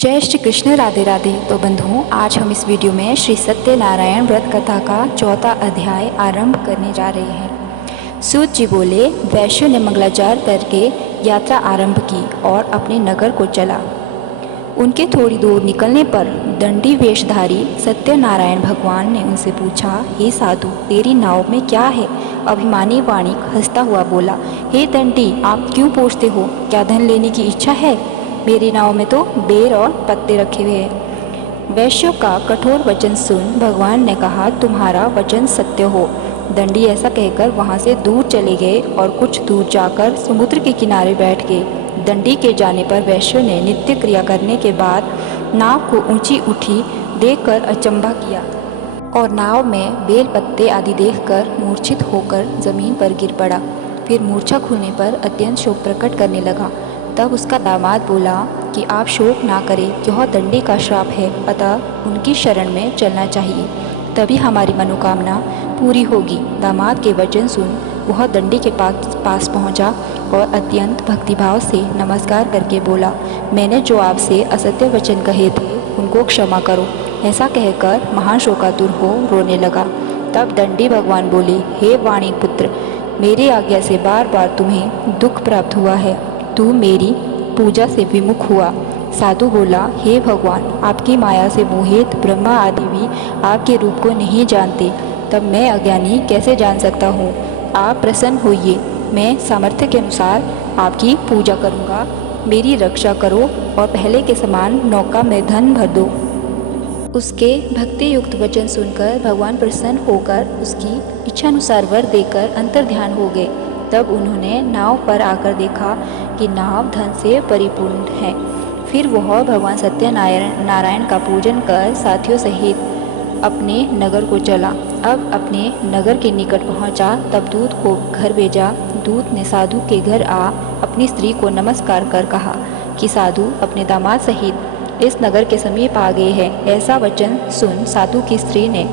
जय श्री कृष्ण, राधे राधे। तो बंधुओं, आज हम इस वीडियो में श्री सत्यनारायण व्रत कथा का चौथा अध्याय आरंभ करने जा रहे हैं। सूत जी बोले, वैश्य ने मंगलाचार करके यात्रा आरंभ की और अपने नगर को चला। उनके थोड़ी दूर निकलने पर दंडी वेशधारी सत्यनारायण भगवान ने उनसे पूछा, हे साधु, तेरी नाव में क्या है? अभिमानी वाणिक हंसता हुआ बोला, हे दंडी, आप क्यों पूछते हो? क्या धन लेने की इच्छा है? मेरी नाव में तो बेर और पत्ते रखे हुए हैं। वैश्यों का कठोर वचन सुन भगवान ने कहा, तुम्हारा वचन सत्य हो। दंडी ऐसा कहकर वहां से दूर चले गए और कुछ दूर जाकर समुद्र के किनारे बैठ गए। दंडी के जाने पर वैश्यों ने नित्य क्रिया करने के बाद नाव को ऊंची उठी देखकर अचंभा किया और नाव में बेल पत्ते आदि देखकर मूर्छित होकर जमीन पर गिर पड़ा। फिर मूर्छा खुलने पर अत्यंत शोक प्रकट करने लगा। तब उसका दामाद बोला कि आप शोक ना करें, यह दंडी का श्राप है, अतः उनकी शरण में चलना चाहिए, तभी हमारी मनोकामना पूरी होगी। दामाद के वचन सुन वह दंडी के पास पहुंचा और अत्यंत भक्तिभाव से नमस्कार करके बोला, मैंने जो आपसे असत्य वचन कहे थे उनको क्षमा करो। ऐसा कहकर महान शोकातुर हो रोने लगा। तब दंडी भगवान बोले, हे वाणी पुत्र, मेरी आज्ञा से बार बार तुम्हें दुख प्राप्त हुआ है, तू मेरी पूजा से विमुख हुआ। साधु बोला, हे भगवान, आपकी माया से मोहित ब्रह्मा आदि भी आपके रूप को नहीं जानते, तब मैं अज्ञानी कैसे जान सकता हूँ? आप प्रसन्न होइए, मैं सामर्थ्य के अनुसार आपकी पूजा करूँगा। मेरी रक्षा करो और पहले के समान नौका में धन भर दो। उसके भक्ति युक्त वचन सुनकर भगवान प्रसन्न होकर उसकी इच्छानुसार वर देकर अंतर्ध्यान हो गए। तब उन्होंने नाव पर आकर देखा कि नाव धन से परिपूर्ण है। फिर वह भगवान सत्यनारायण का पूजन कर साथियों सहित अपने नगर को चला। अब अपने नगर के निकट पहुंचा, तब दूत को घर भेजा। दूत ने साधु के घर आ अपनी स्त्री को नमस्कार कर कहा कि साधु अपने दामाद सहित इस नगर के समीप आ गए हैं। ऐसा वचन सुन साधु की स्त्री ने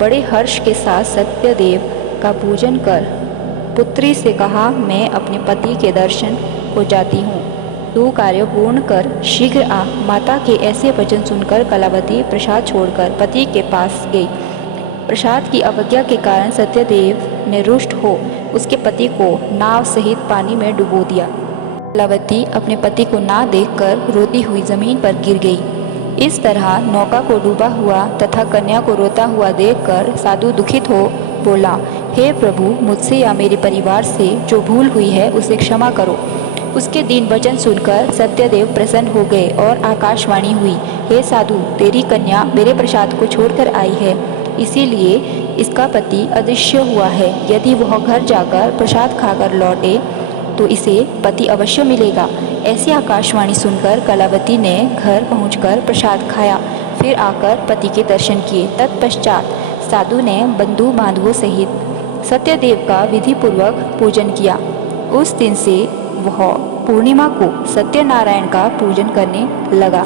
बड़े हर्ष के साथ सत्यदेव का पूजन कर पुत्री से कहा, मैं अपने पति के दर्शन को जाती हूँ, तू कार्य पूर्ण कर शीघ्र आ। माता के ऐसे वचन सुनकर कलावती प्रसाद छोड़कर पति के पास गई। प्रसाद की अवज्ञा के कारण सत्यदेव ने रुष्ट हो उसके पति को नाव सहित पानी में डुबो दिया। कलावती अपने पति को ना देखकर रोती हुई जमीन पर गिर गई। इस तरह नौका को डूबा हुआ तथा कन्या को रोता हुआ देखकर साधु दुखित हो बोला, हे प्रभु, मुझसे या मेरे परिवार से जो भूल हुई है उसे क्षमा करो। उसके दीन वचन सुनकर सत्यदेव प्रसन्न हो गए और आकाशवाणी हुई, हे साधु, तेरी कन्या मेरे प्रसाद को छोड़कर आई है, इसीलिए इसका पति अदृश्य हुआ है। यदि वह घर जाकर प्रसाद खाकर लौटे तो इसे पति अवश्य मिलेगा। ऐसी आकाशवाणी सुनकर कलावती ने घर पहुंचकर प्रसाद खाया, फिर आकर पति के दर्शन किए। तत्पश्चात साधु ने बंधु बांधवों सहित सत्यदेव का विधि पूर्वक पूजन किया। उस दिन से वह पूर्णिमा को सत्यनारायण का पूजन करने लगा।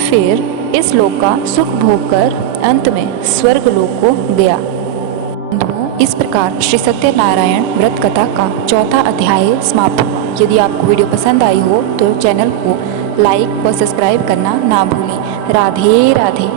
फिर इस लोक का सुख भोग कर अंत में स्वर्ग लोक को गया। इस प्रकार श्री सत्यनारायण व्रत कथा का चौथा अध्याय समाप्त हुआ। यदि आपको वीडियो पसंद आई हो तो चैनल को लाइक व सब्सक्राइब करना ना भूलें। राधे राधे।